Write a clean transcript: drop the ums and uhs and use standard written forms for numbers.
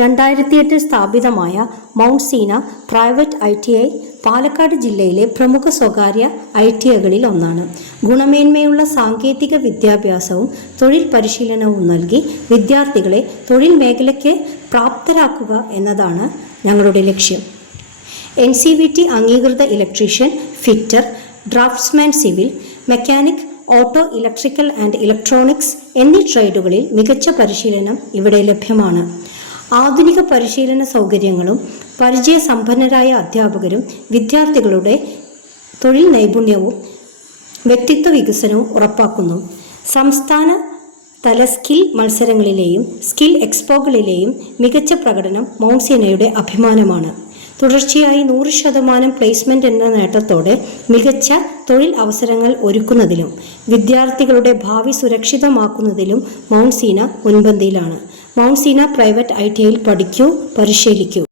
2008 സ്ഥാപിതമായ mount Seena private ITI Palakkad ജില്ലയിലെ പ്രമുഖ സ്വകാര്യ ITIകളിൽ ഒന്നാണ്. ഗുണമേന്മയുള്ള സാങ്കേതിക വിദ്യാഭ്യാസവും തൊഴിൽ പരിശീലനവും നൽകി വിദ്യാർത്ഥികളെ തൊഴിൽ മേഖലയ്ക്ക് പ്രാപ്തരാക്കുക എന്നതാണ് ഞങ്ങളുടെ ലക്ഷ്യം. NCVT അംഗീകൃത electrician, fitter, draftsman, civil, mechanic, auto, electrical and electronics എന്നീ ട്രേഡുകളിൽ മികച്ച പരിശീലനം ഇവിടെ ലഭ്യമാണ്. ആധുനിക പരിശീലന സൗകര്യങ്ങളും പരിചയസമ്പന്നരായ അധ്യാപകരും വിദ്യാർത്ഥികളുടെ തൊഴിൽ നൈപുണ്യവും വ്യക്തിത്വ വികസനവും ഉറപ്പാക്കുന്നു. സംസ്ഥാന തല സ്കിൽ മത്സരങ്ങളിലെയും സ്കിൽ എക്സ്പോകളിലെയും മികച്ച പ്രകടനം മൗണ്ട് സീനയുടെ അഭിമാനമാണ്. തുടർച്ചയായി 100% പ്ലേസ്മെന്റ് എന്ന നേട്ടത്തോടെ മികച്ച തൊഴിൽ അവസരങ്ങൾ ഒരുക്കുന്നതിലും വിദ്യാർത്ഥികളുടെ ഭാവി സുരക്ഷിതമാക്കുന്നതിലും മൗണ്ട് സീന മുൻപന്തിയിലാണ്. മൗണ്ട് സീന പ്രൈവറ്റ് ITIയിൽ പഠിക്കൂ, പരിശീലിക്കൂ.